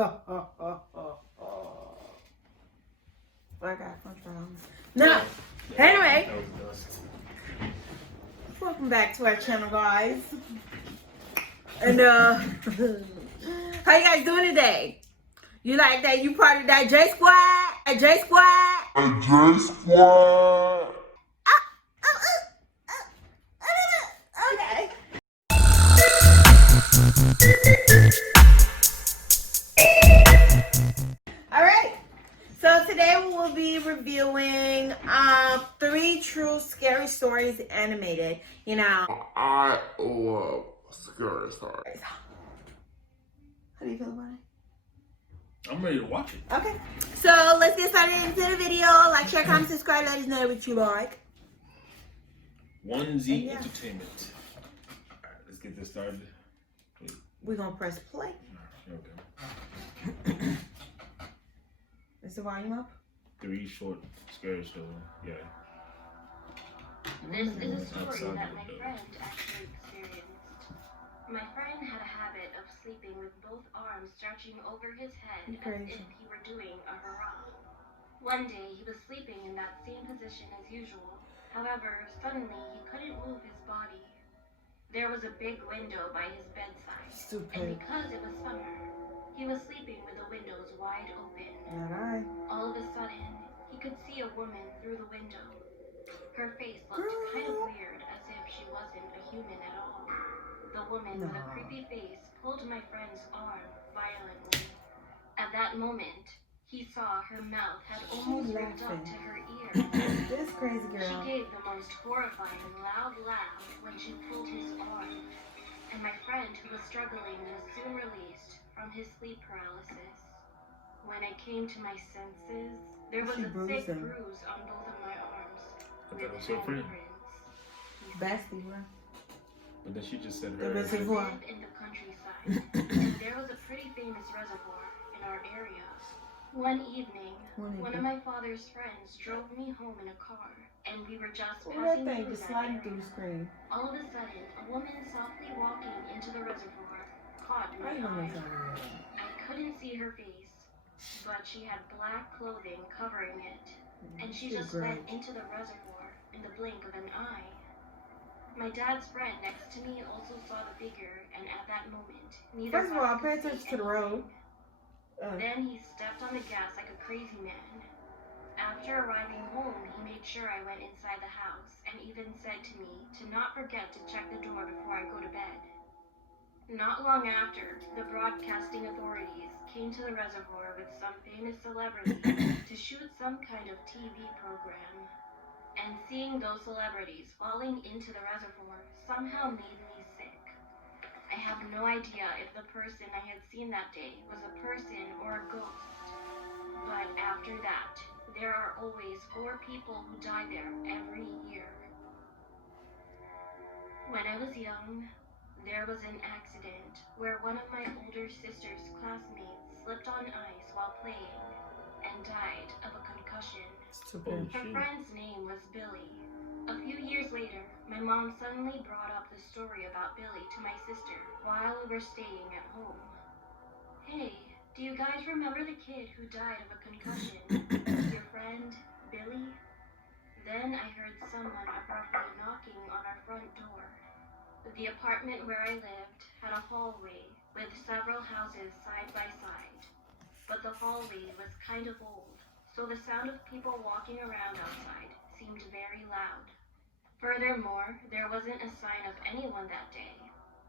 I got french fries. No. Anyway, welcome back to our channel, guys. And how you guys doing today? You like that? You part of that J Squad? That J Squad? J Squad. Okay. All right. So today we will be reviewing 3 true scary stories animated. You know. I love scary stories. How do you feel about it? I'm ready to watch it. Okay. So let's get started into the video. Like, share, comment, subscribe. Let us know what you like. 1Z Entertainment. All right, let's get this started. We're gonna press play. Okay. Is the volume up? 3 short scary stories. Yeah. This is a story that my friend actually experienced. My friend had a habit of sleeping with both arms stretching over his head as if he were doing a hurrah. One day he was sleeping in that same position as usual. However, suddenly he couldn't move his body. There was a big window by his bedside, and because it was summer, he was sleeping with the windows wide open. All of a sudden, he could see a woman through the window. Her face looked kind of weird, as if she wasn't a human at all. The woman with a creepy face pulled my friend's arm violently. At that moment, he saw her mouth had almost ripped up to her ear. This crazy girl. She gave the most horrifying loud laugh when she pulled his arm. And my friend, who was struggling, was soon released from his sleep paralysis. When I came to my senses, there was a thick bruise on both of my arms. With handprints. Bestie, bro. But then she just said I her. lived in the countryside, and there was a pretty famous reservoir in our area. One evening, one of my father's friends drove me home in a car, and we were just passing through that area. All of a sudden, a woman softly walking into the reservoir caught my eye. I couldn't see her face, but she had black clothing covering it, and she just went into the reservoir in the blink of an eye. My dad's friend next to me also saw the figure, and at that moment, neither First of all, pay attention to the road. Then he stepped on the gas like a crazy man. After arriving home, he made sure I went inside the house, and even said to me to not forget to check the door before I go to bed. Not long after, the broadcasting authorities came to the reservoir with some famous celebrity to shoot some kind of TV program. And seeing those celebrities falling into the reservoir somehow made me sick. I have no idea if the person I had seen that day was a person or a ghost. But after that, there are always 4 people who die there every year. When I was young, there was an accident where one of my older sister's classmates slipped on ice while playing and died of a concussion. Her friend's name was Billy. A few years later, my mom suddenly brought up the story about Billy to my sister while we were staying at home. Hey, do you guys remember the kid who died of a concussion? Your friend, Billy? Then I heard someone abruptly knocking on our front door. The apartment where I lived had a hallway with several houses side by side, but the hallway was kind of old. So the sound of people walking around outside seemed very loud. Furthermore, there wasn't a sign of anyone that day,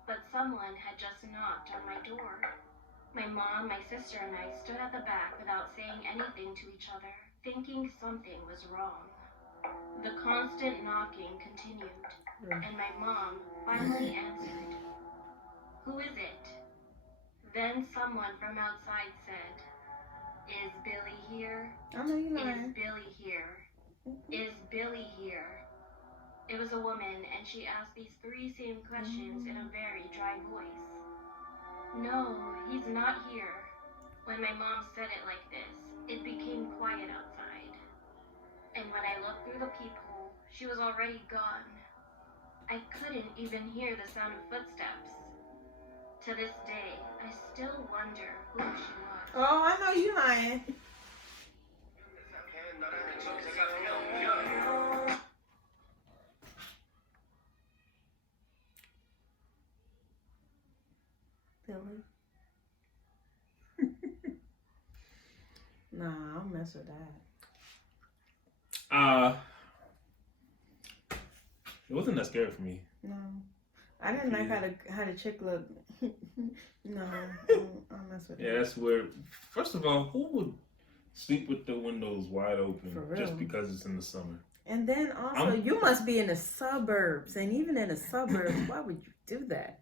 but someone had just knocked on my door. My mom, my sister, and I stood at the back without saying anything to each other, thinking something was wrong. The constant knocking continued, and my mom finally answered. Who is it? Then someone from outside said, Is Billy here? Is Billy here? Is Billy here? It was a woman, and she asked these 3 same questions in a very dry voice. No, he's not here. When my mom said it like this, it became quiet outside. And when I looked through the peephole, she was already gone. I couldn't even hear the sound of footsteps. To this day, I still wonder who she was. Oh, I know you lying. Billy. Nah, I'll mess with that. It wasn't that scary for me. No, I didn't like how the chick looked. No, I'll mess with Yeah, that. that's weird. First of all, who would sleep with the windows wide open For real. just because it's in the summer? And then also, you must be in the suburbs, and even in the suburbs, why would you do that?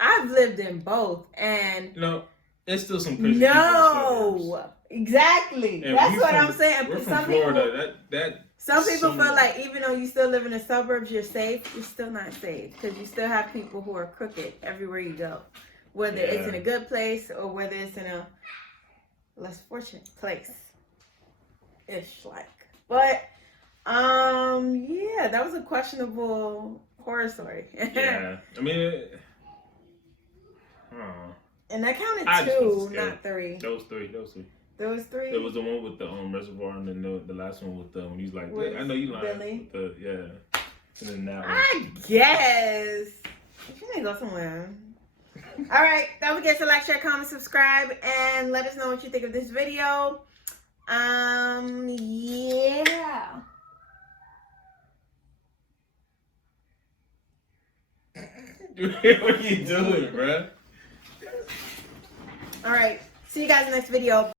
I've lived in both, and No, there's still some crazy people in the suburbs. no, exactly. And That's we what from- I'm saying. We're Some from Florida. people, That some people summer- feel like even though you still live in the suburbs, you're safe. You're still not safe because you still have people who are crooked everywhere you go, whether it's in a good place or whether it's in a less fortunate place. Ish like, but yeah, that was a questionable horror story. Yeah, I mean, And that counted I just 2, wasn't scared. not 3. Those three. There was 3. There was the one with the reservoir, and then the last one with when he's like, With I know you lying. Billy? With yeah, and then that one. I guess. You need to go somewhere. All right, don't forget to like, share, comment, subscribe, and let us know what you think of this video. Yeah. What are you doing, bruh? All right, see you guys in the next video.